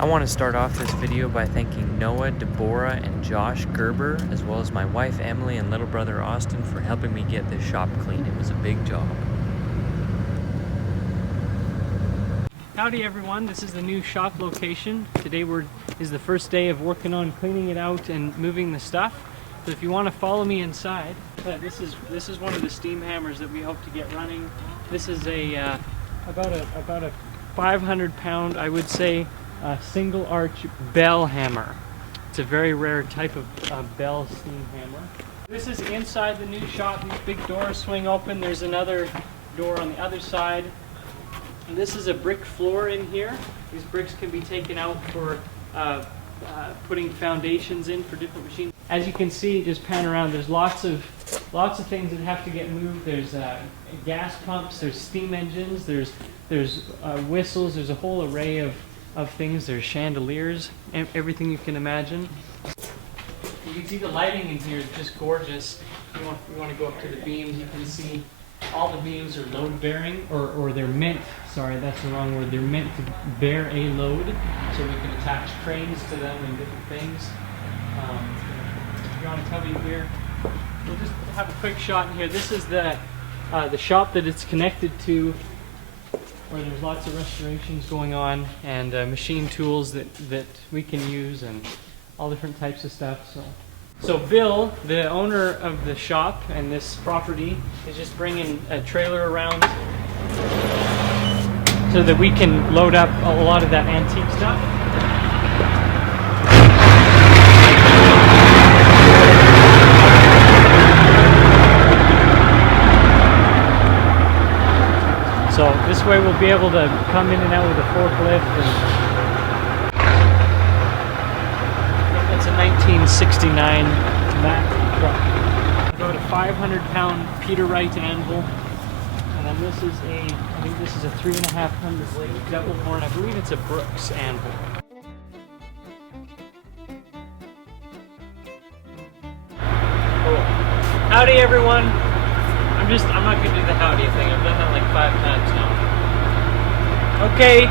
I want to start off this video by thanking Noah, Deborah, and Josh Gerber, as well as my wife Emily and little brother Austin for helping me get this shop clean. It was a big job. Howdy everyone, this is the new shop location. Today is the first day of working on cleaning it out and moving the stuff. So if you want to follow me inside, this is one of the steam hammers that we hope to get running. This is about a 500 pound, I would say, single arch bell hammer. It's a very rare type of bell steam hammer. This is inside the new shop. These big doors swing open. There's another door on the other side. And this is a brick floor in here. These bricks can be taken out for putting foundations in for different machines. As you can see, just pan around, there's lots of things that have to get moved. There's gas pumps, there's steam engines, there's whistles, there's a whole array of things. There's chandeliers, everything you can imagine. You can see the lighting in here is just gorgeous. You want to go up to the beams, you can see all the beams are load bearing, or they're meant, sorry, that's the wrong word, they're meant to bear a load, so we can attach cranes to them and different things. If you want to tell me here, we'll just have a quick shot in here. This is the shop that it's connected to, where there's lots of restorations going on, and machine tools that we can use, and all different types of stuff. So Bill, the owner of the shop and this property, is just bringing a trailer around so that we can load up a lot of that antique stuff. So this way we'll be able to come in and out with a forklift. It's a 1969 Mack truck. About a 500-pound Peterite anvil, and then this is I think this is a 3,500 blade double horn. I believe it's a Brooks anvil. Cool. Howdy everyone. I'm not gonna do the howdy thing. I've done that like 5 times now. Okay.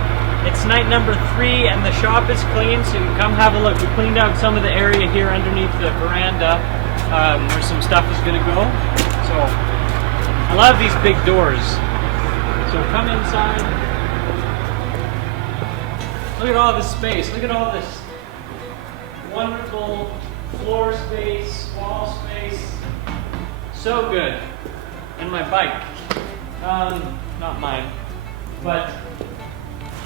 It's night number 3 and the shop is clean, so you can come have a look. We cleaned out some of the area here underneath the veranda where some stuff is going to go. So I love these big doors. So come inside. Look at all this space. Look at all this wonderful floor space, wall space. So good. And my bike. Not mine. But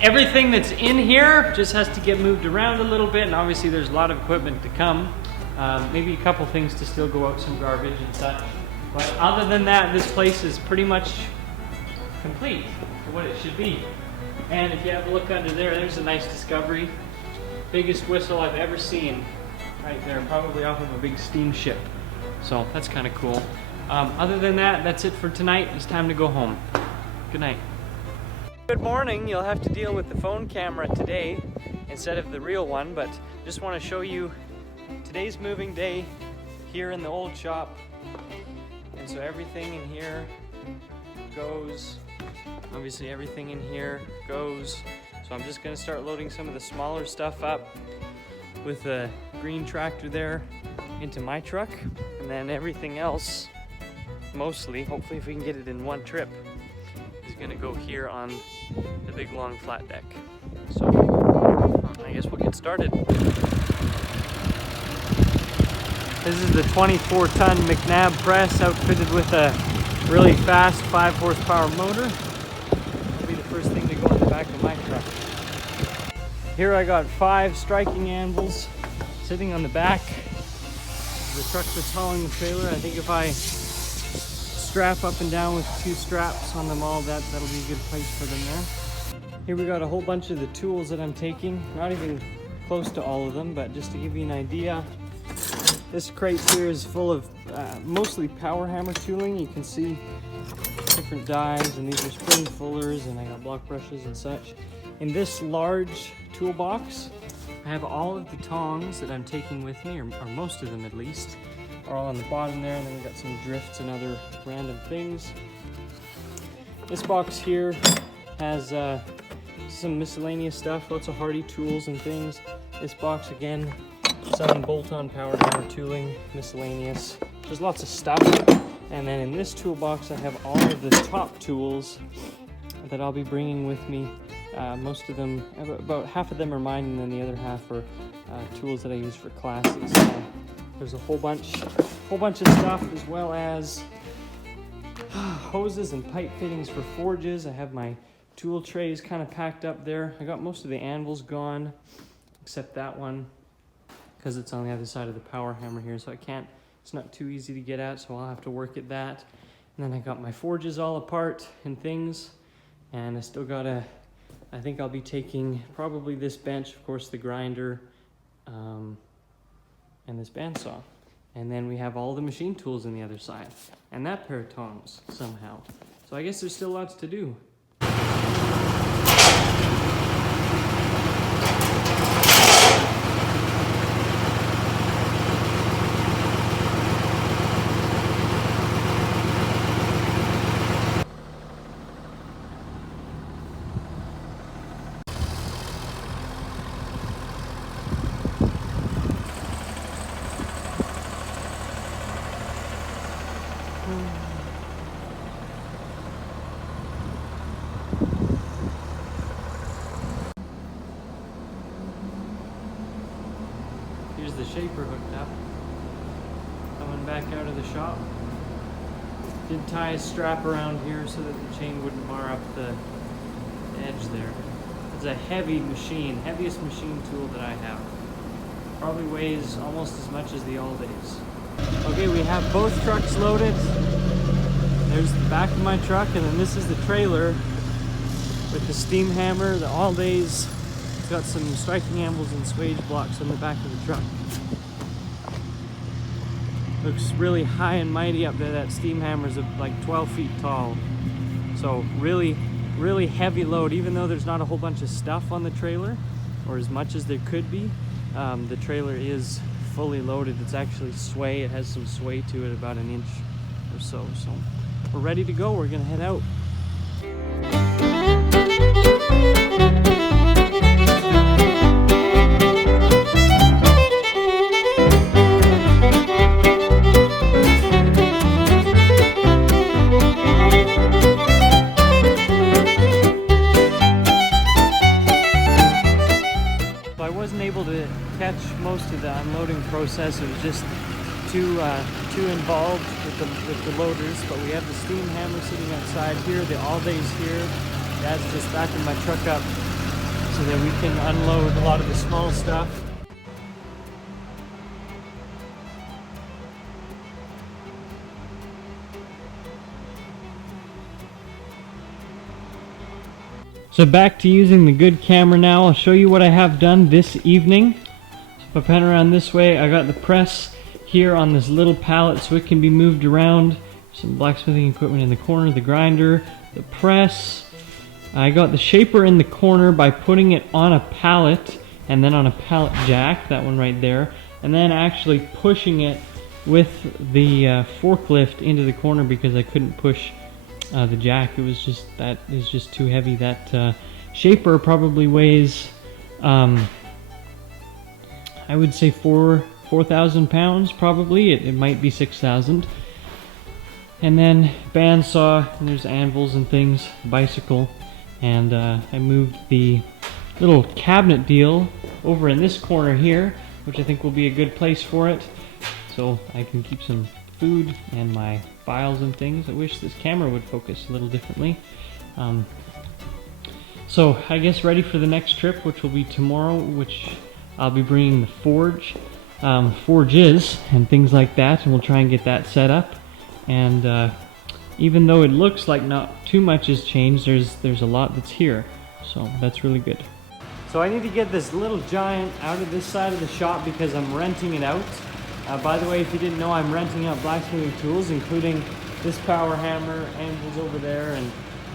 everything that's in here just has to get moved around a little bit, and obviously there's a lot of equipment to come. Maybe a couple things to still go out, some garbage and such. But other than that, this place is pretty much complete for what it should be. And if you have a look under there, there's a nice discovery. Biggest whistle I've ever seen right there, probably off of a big steamship. So that's kind of cool. Other than that, that's it for tonight. It's time to go home. Good night. Good morning. You'll have to deal with the phone camera today instead of the real one, but just want to show you today's moving day here in the old shop. And so everything in here goes, obviously everything in here goes. So I'm just going to start loading some of the smaller stuff up with the green tractor there into my truck, and then everything else, mostly, hopefully if we can get it in one trip, is going to go here on the big long flat deck. So I guess we'll get started. This is the 24-ton McNabb press outfitted with a really fast 5 horsepower motor. That'll be the first thing to go on the back of my truck. Here I got 5 striking anvils sitting on the back. The truck that's hauling the trailer. I think if I strap up and down with 2 straps on them all, that'll be a good place for them there. Here we got a whole bunch of the tools that I'm taking. Not even close to all of them, but just to give you an idea, this crate here is full of mostly power hammer tooling. You can see different dies, and these are spring fullers, and I got block brushes and such. In this large toolbox, I have all of the tongs that I'm taking with me, or most of them at least, are all on the bottom there, and then we've got some drifts and other random things. This box here has some miscellaneous stuff, lots of hardy tools and things. This box again, some bolt-on power hammer tooling, miscellaneous. There's lots of stuff. And then in this toolbox I have all of the top tools that I'll be bringing with me. Most of them, about half of them are mine, and then the other half are tools that I use for classes. There's a whole bunch of stuff, as well as hoses and pipe fittings for forges. I have my tool trays kind of packed up there. I got most of the anvils gone, except that one, because it's on the other side of the power hammer here, so it's not too easy to get at, so I'll have to work at that. And then I got my forges all apart and things, and I still gotta, I think I'll be taking probably this bench, of course the grinder, and this bandsaw. And then we have all the machine tools on the other side, and that pair of tongs somehow. So I guess there's still lots to do. Here's the shaper hooked up. Coming back out of the shop. Did tie a strap around here so that the chain wouldn't bar up the edge there. It's a heavy machine, heaviest machine tool that I have. Probably weighs almost as much as the All-Days. Okay, we have both trucks loaded. There's the back of my truck, and then this is the trailer with the steam hammer, the All-Days. It's got some striking anvils and swage blocks on the back of the truck. Looks really high and mighty up there. That steam hammer's like 12 feet tall. So really heavy load, even though there's not a whole bunch of stuff on the trailer, or as much as there could be. The trailer is fully loaded. It's actually sway. It has some sway to it, about an inch or so. So we're ready to go. We're gonna head out. Catch most of the unloading process. It was just too involved with the loaders, but we have the steam hammer sitting outside here, the All-Days here. Dad's just backing my truck up so that we can unload a lot of the small stuff. So back to using the good camera now. I'll show you what I have done this evening. So if I pan around this way, I got the press here on this little pallet so it can be moved around. Some blacksmithing equipment in the corner, the grinder, the press. I got the shaper in the corner by putting it on a pallet and then on a pallet jack, that one right there, and then actually pushing it with the forklift into the corner because I couldn't push the jack. It was just too heavy. That shaper probably weighs I would say 4,000 pounds probably. It might be 6,000. And then bandsaw, and there's anvils and things, bicycle, and I moved the little cabinet deal over in this corner here, which I think will be a good place for it, so I can keep some food and my files and things. I wish this camera would focus a little differently. So I guess ready for the next trip, which will be tomorrow, which I'll be bringing the forges and things like that, and we'll try and get that set up. And even though it looks like not too much has changed, there's a lot that's here, so that's really good. So I need to get this little giant out of this side of the shop because I'm renting it out. By the way, if you didn't know, I'm renting out blacksmithing tools, including this power hammer, anvils over there, and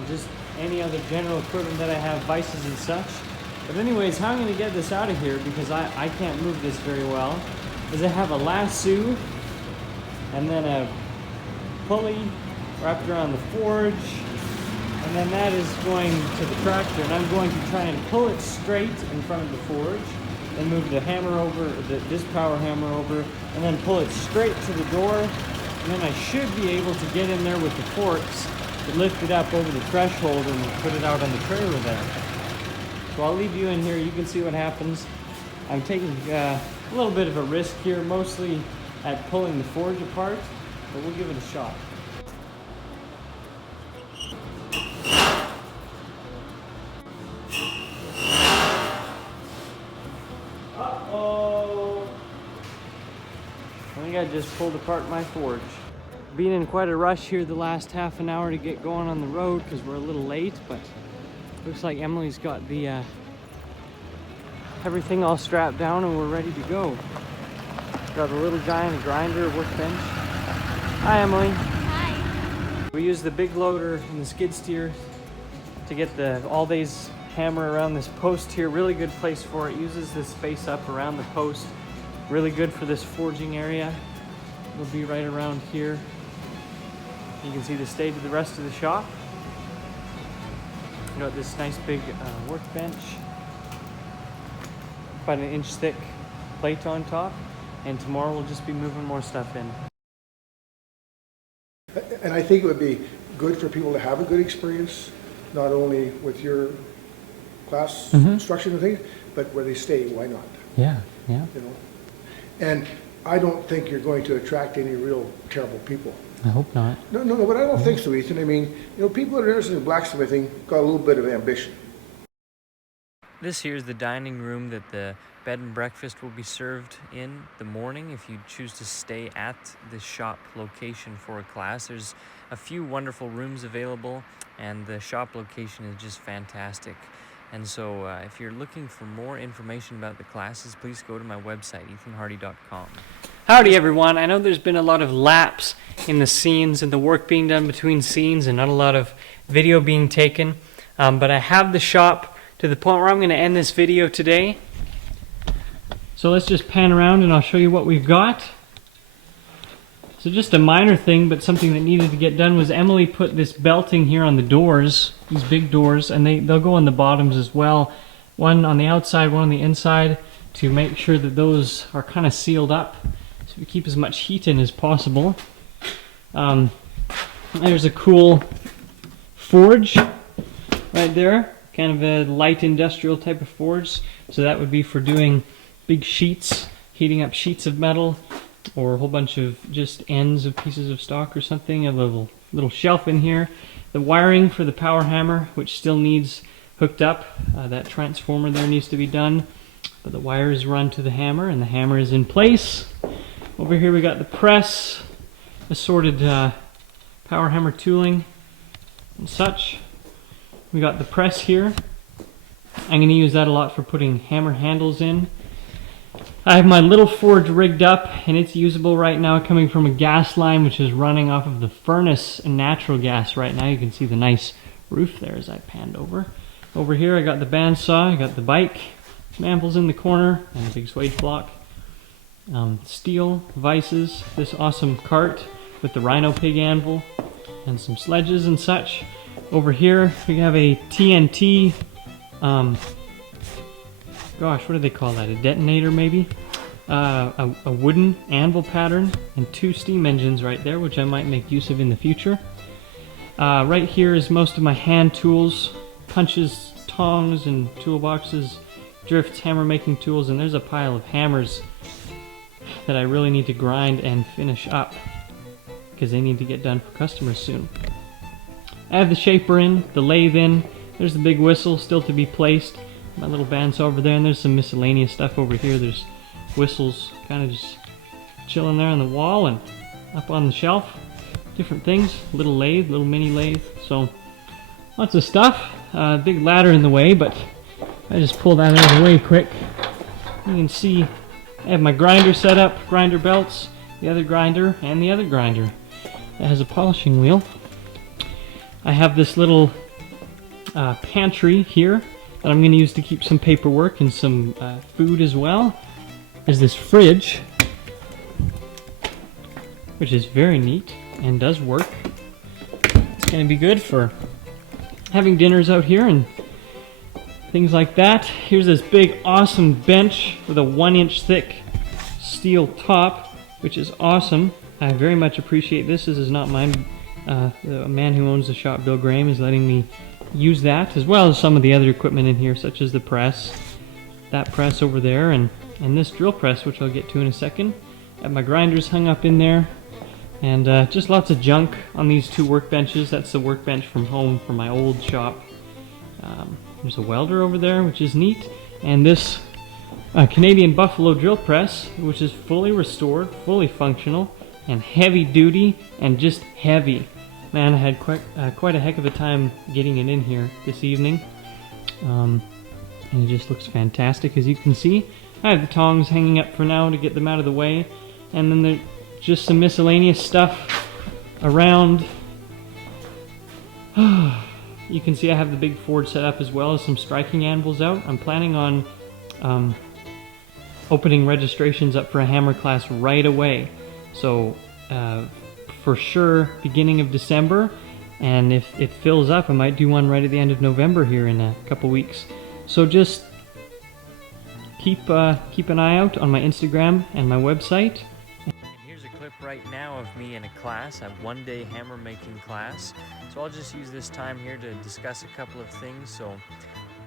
just any other general equipment that I have, vices and such. But anyways, how I'm going to get this out of here, because I can't move this very well, is I have a lasso and then a pulley wrapped around the forge, and then that is going to the tractor, and I'm going to try and pull it straight in front of the forge, then move the hammer over, this power hammer over, and then pull it straight to the door, and then I should be able to get in there with the forks to lift it up over the threshold and put it out on the trailer there. So I'll leave you in here, you can see what happens. I'm taking a little bit of a risk here, mostly at pulling the forge apart, but we'll give it a shot. Uh-oh! I think I just pulled apart my forge. Been in quite a rush here the last half an hour to get going on the road because we're a little late, but looks like Emily's got the everything all strapped down and we're ready to go. Got a little guy and a grinder, a workbench. Hi, Emily. Hi. We use the big loader and the skid steer to get the all-days hammer around this post here. Really good place for it. Uses this space up around the post. Really good for this forging area. It'll be right around here. You can see the stage of the rest of the shop. We got this nice big workbench. About an inch thick plate on top. And tomorrow we'll just be moving more stuff in. And I think it would be good for people to have a good experience, not only with your class instruction and things, but where they stay, why not? Yeah, yeah. You know? And I don't think you're going to attract any real terrible people. I hope not. No, but I don't think so, Ethan. I mean, people that are interested in blacksmithing got a little bit of ambition. This here is the dining room that the bed and breakfast will be served in the morning if you choose to stay at the shop location for a class. There's a few wonderful rooms available and the shop location is just fantastic. And so if you're looking for more information about the classes, please go to my website, ethanhardy.com. Howdy everyone. I know there's been a lot of lapse in the scenes and the work being done between scenes and not a lot of video being taken, but I have the shop to the point where I'm going to end this video today. So let's just pan around and I'll show you what we've got. So just a minor thing, but something that needed to get done was Emily put this belting here on the doors, these big doors, and they'll go on the bottoms as well. One on the outside, one on the inside, to make sure that those are kind of sealed up so we keep as much heat in as possible. There's a cool forge right there, kind of a light industrial type of forge. So that would be for doing big sheets, heating up sheets of metal, or a whole bunch of just ends of pieces of stock or something. A little shelf in here. The wiring for the power hammer, which still needs hooked up. That transformer there needs to be done, but the wires run to the hammer and the hammer is in place. Over here we got the press, assorted power hammer tooling and such. We got the press here. I'm going to use that a lot for putting hammer handles in. I have my little forge rigged up and it's usable right now, coming from a gas line which is running off of the furnace and natural gas right now. You can see the nice roof there as I panned over. Over here I got the bandsaw, I got the bike, some anvils in the corner and a big swage block. Steel vices, this awesome cart with the rhino pig anvil and some sledges and such. Over here we have a TNT, gosh, what do they call that? A detonator maybe? A wooden anvil pattern and 2 steam engines right there, which I might make use of in the future. Right here is most of my hand tools, punches, tongs, and toolboxes, drifts, hammer making tools, and there's a pile of hammers that I really need to grind and finish up because they need to get done for customers soon. I have the shaper in, the lathe in, there's the big whistle still to be placed, my little bandsaw over there, and there's some miscellaneous stuff over here. There's whistles kind of just chilling there on the wall and up on the shelf, different things, little lathe, little mini lathe, so lots of stuff. Big ladder in the way, but I just pull that out of the way quick. You can see I have my grinder set up, grinder belts, the other grinder, and the other grinder that has a polishing wheel. I have this little pantry here that I'm going to use to keep some paperwork and some food as well. There's this fridge, which is very neat and does work. It's going to be good for having dinners out here and things like that. Here's this big awesome bench with a 1-inch thick steel top, which is awesome. I very much appreciate this. This is not mine. The man who owns the shop, Bill Graham, is letting me use that, as well as some of the other equipment in here, such as the press, that press over there, and this drill press, which I'll get to in a second. Got my grinders hung up in there, and just lots of junk on these 2 workbenches. That's the workbench from home from my old shop. There's a welder over there, which is neat, and this Canadian Buffalo drill press, which is fully restored, fully functional, and heavy duty, and just heavy. Man, I had quite a heck of a time getting it in here this evening, and it just looks fantastic, as you can see. I have the tongs hanging up for now to get them out of the way, and then there's just some miscellaneous stuff around. You can see I have the big Ford set up, as well as some striking anvils out. I'm planning on opening registrations up for a hammer class right away. So for sure beginning of December, and if it fills up, I might do one right at the end of November here in a couple weeks. So just keep an eye out on my Instagram and my website. Here's a clip right now of me in a class, a one-day hammer making class. So I'll just use this time here to discuss a couple of things. So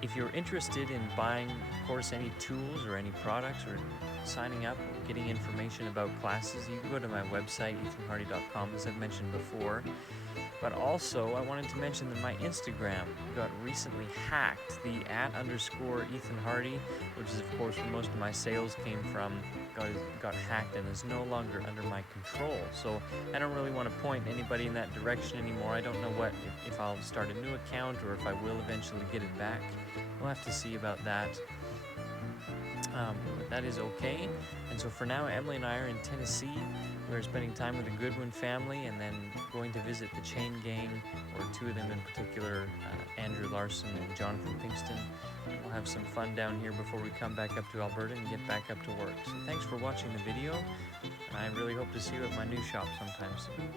if you're interested in buying, of course, any tools or any products, or signing up or getting information about classes, you can go to my website, ethanhardy.com, as I've mentioned before. But also, I wanted to mention that my Instagram got recently hacked. The @_EthanHardy, which is, of course, where most of my sales came from, got hacked and is no longer under my control. So I don't really want to point anybody in that direction anymore. I don't know if I'll start a new account or if I will eventually get it back. We'll have to see about that. But that is okay. And so for now, Emily and I are in Tennessee. We're spending time with the Goodwin family, and then going to visit the Chain Gang, or 2 of them in particular, Andrew Larson and Jonathan Pinkston. We'll have some fun down here before we come back up to Alberta and get back up to work. So thanks for watching the video, and I really hope to see you at my new shop sometime soon.